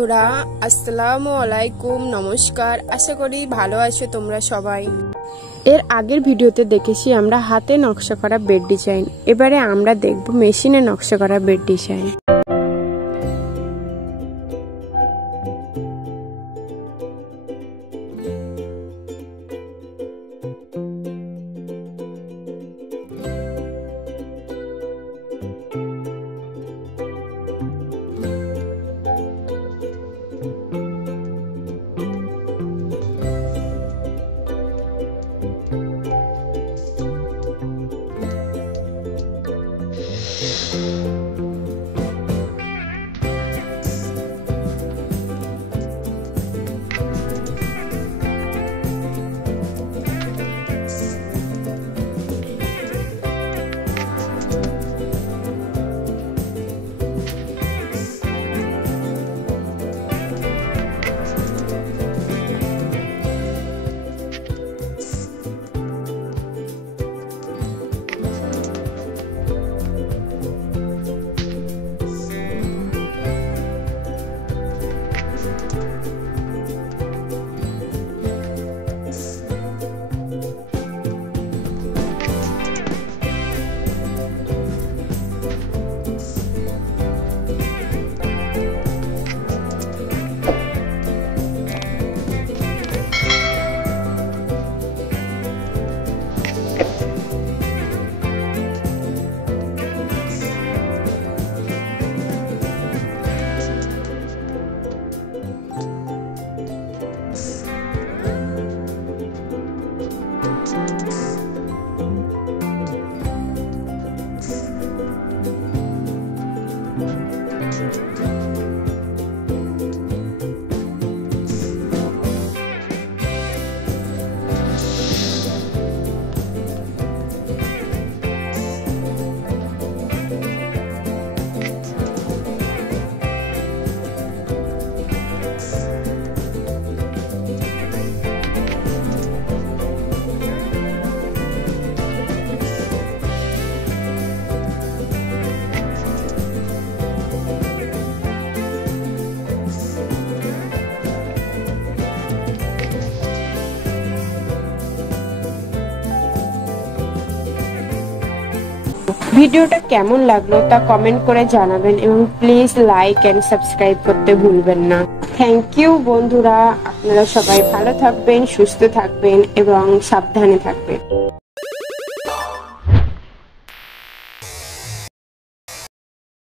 বন্ধুরা আসসালামু আলাইকুম নমস্কার। আশা করি ভালো আছো তোমরা সবাই। এর আগের ভিডিওতে দেখেছি আমরা হাতে নকশা করা বেড ডিজাইন, এবারে আমরা দেখব মেশিনে নকশা করা বেড ডিজাইন। ভিডিওটা কেমন লাগলো তা কমেন্ট করে জানাবেন এবং প্লিজ লাইক এন্ড সাবস্ক্রাইব করতে ভুলবেন না। থ্যাংক ইউ বন্ধুরা, আপনারা সবাই ভালো থাকবেন, সুস্থ থাকবেন এবং সাবধানে থাকবেন।